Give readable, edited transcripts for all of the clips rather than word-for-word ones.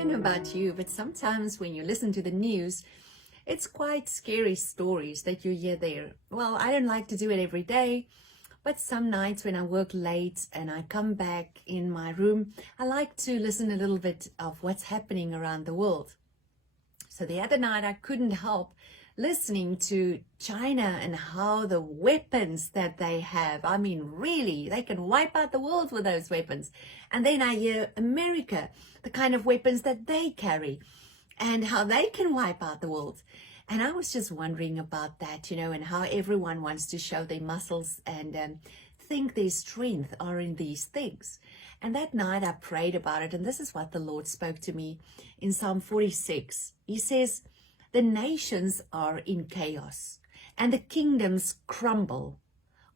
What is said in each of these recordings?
don't know about you, but sometimes when you listen to the news, it's quite scary stories that you hear there. Well, I don't like to do it every day, but some nights when I work late and I come back in my room, I like to listen a little bit of what's happening around the world. So the other night I couldn't help listening to China and how the weapons that they have, I mean, really, they can wipe out the world with those weapons. And then I hear America, the kind of weapons that they carry and how they can wipe out the world. And I was just wondering about that, and how everyone wants to show their muscles and think their strength are in these things. And that night I prayed about it, and this is what the Lord spoke to me in Psalm 46. He says, the nations are in chaos, and the kingdoms crumble.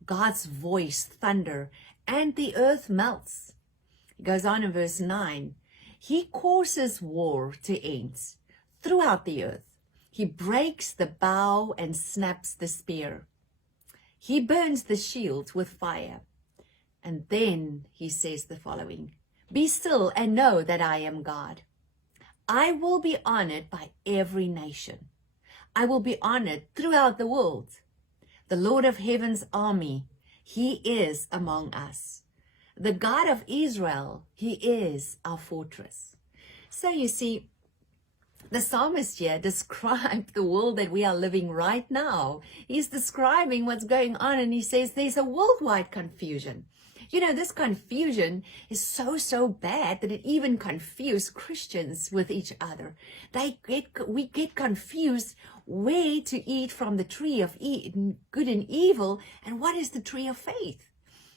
God's voice thunder, and the earth melts. It goes on in verse 9. He causes war to end throughout the earth. He breaks the bow and snaps the spear. He burns the shield with fire. And then he says the following, be still and know that I am God. I will be honored by every nation. I will be honored throughout the world. The Lord of heaven's army, he is among us. The God of Israel, he is our fortress. So you see, the psalmist here described the world that we are living right now. He's describing what's going on, and he says there's a worldwide confusion. This confusion is so bad that it even confuses Christians with each other. We get confused where to eat from the tree of good and evil, and what is the tree of faith.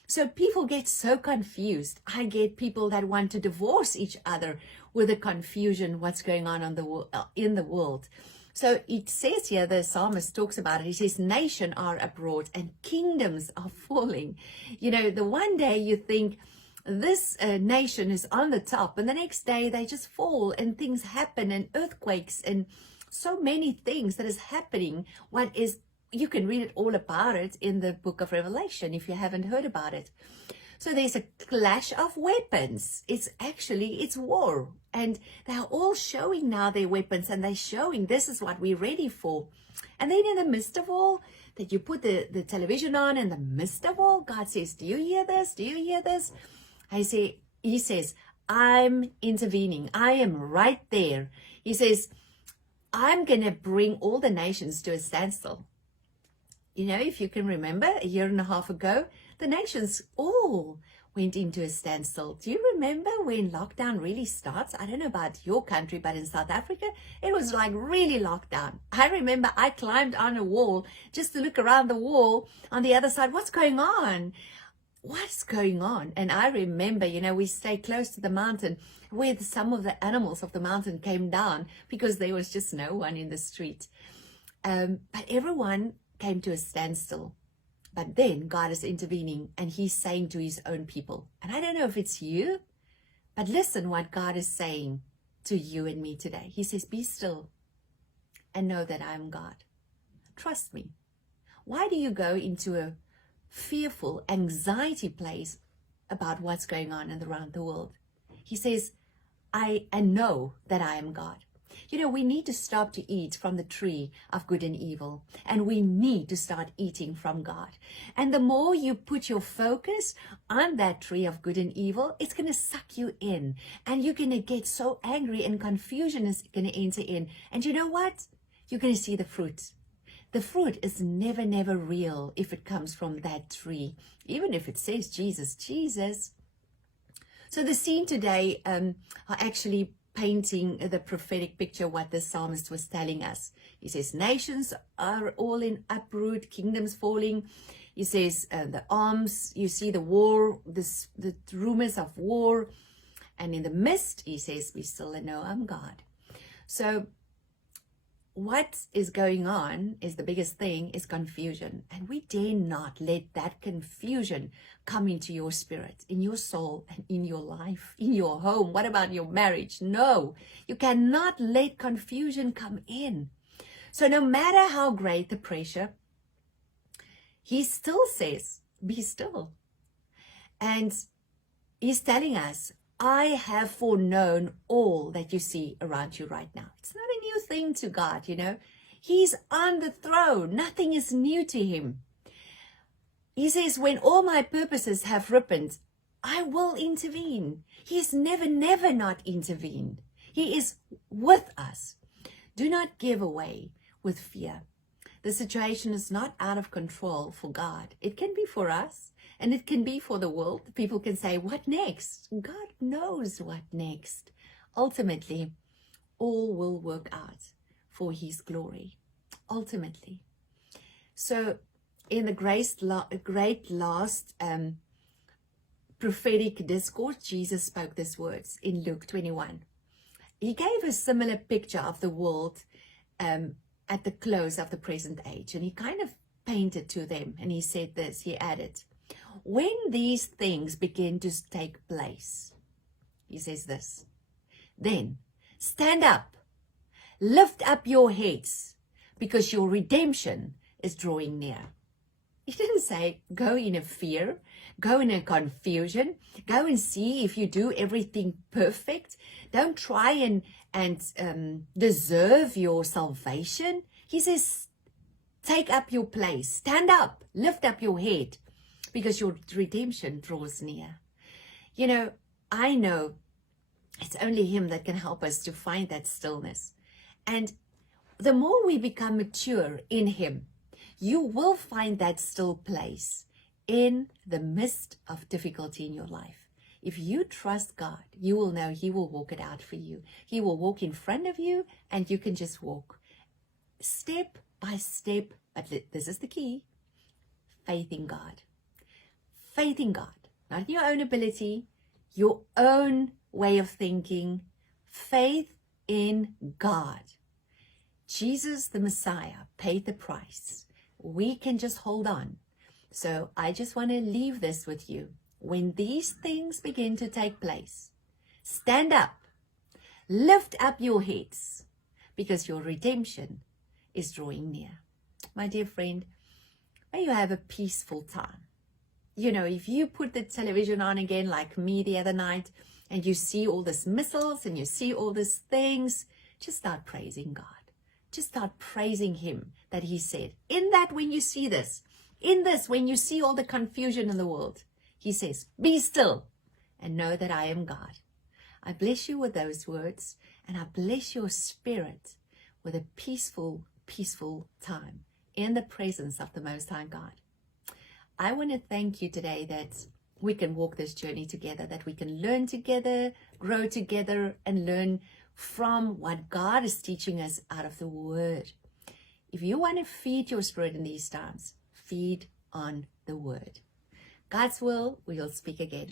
So people get so confused. I get people that want to divorce each other with the confusion what's going on in the world. So it says here, the psalmist talks about it. He says, nations are abroad and kingdoms are falling. The one day you think this nation is on the top, and the next day they just fall and things happen and earthquakes and so many things that is happening. You can read it all about it in the book of Revelation if you haven't heard about it. So there's a clash of weapons. It's war. And they're all showing now their weapons, and they're showing this is what we're ready for. And then in the midst of all, that you put the television on, in the midst of all, God says, do you hear this? Do you hear this? He says, I'm intervening. I am right there. He says, I'm going to bring all the nations to a standstill. If you can remember, a year and a half ago, the nations all went into a standstill. Do you remember when lockdown really starts? I don't know about your country, but in South Africa, it was like really locked down. I remember I climbed on a wall just to look around the wall on the other side. What's going on? What's going on? And I remember, we stayed close to the mountain where some of the animals of the mountain came down because there was just no one in the street. But everyone came to a standstill. But then God is intervening, and he's saying to his own people, and I don't know if it's you, but listen what God is saying to you and me today. He says, be still and know that I am God. Trust me. Why do you go into a fearful anxiety place about what's going on around the world? He says, I know that I am God. We need to stop to eat from the tree of good and evil, and we need to start eating from God. And the more you put your focus on that tree of good and evil, it's going to suck you in, and you're going to get so angry, and confusion is going to enter in. And you know what? You're going to see the fruit. The fruit is never real if it comes from that tree, even if it says Jesus. So the scene today are actually painting the prophetic picture, what the psalmist was telling us. He says, nations are all in uproot, kingdoms falling. He says, the arms, you see the war, the rumors of war. And in the midst, he says, be still and know I'm God. So what is going on is the biggest thing is confusion. And we dare not let that confusion come into your spirit, in your soul, and in your life, in your home. What about your marriage? No, you cannot let confusion come in. So no matter how great the pressure, he still says, be still. And he's telling us, I have foreknown all that you see around you right now. It's not a new thing to God, you know. He's on the throne. Nothing is new to him. He says, when all my purposes have ripened, I will intervene. He has never not intervened. He is with us. Do not give away with fear. The situation is not out of control for God. It can be for us, and it can be for the world. People can say, what next? God knows what next. Ultimately, all will work out for his glory. Ultimately. So in the great last prophetic discourse, Jesus spoke these words in Luke 21. He gave a similar picture of the world at the close of the present age. And he kind of painted to them. And he said this, he added, when these things begin to take place, he says this, then stand up, lift up your heads, because your redemption is drawing near. He didn't say go in a fear, go in a confusion, go and see if you do everything perfect. Don't try and deserve your salvation. He says, take up your place, stand up, lift up your head, because your redemption draws near. You know, I know it's only him that can help us to find that stillness. And the more we become mature in him, you will find that still place in the midst of difficulty in your life. If you trust God, you will know he will walk it out for you. He will walk in front of you, and you can just walk step by step. But this is the key. Faith in God. Faith in God. Not in your own ability, your own way of thinking. Faith in God. Jesus, the Messiah, paid the price. We can just hold on. So I just want to leave this with you. When these things begin to take place, stand up, lift up your heads, because your redemption is drawing near. My dear friend, may you have a peaceful time. You know, if you put the television on again like me the other night, and you see all these missiles and you see all these things, just start praising God. Just start praising him that he said, in that when you see this, in this when you see all the confusion in the world, he says, be still and know that I am God. I bless you with those words, and I bless your spirit with a peaceful, peaceful time in the presence of the Most High God. I want to thank you today that we can walk this journey together, that we can learn together, grow together, and learn from what God is teaching us out of the Word. If you want to feed your spirit in these times, feed on the Word. God's will, we'll speak again.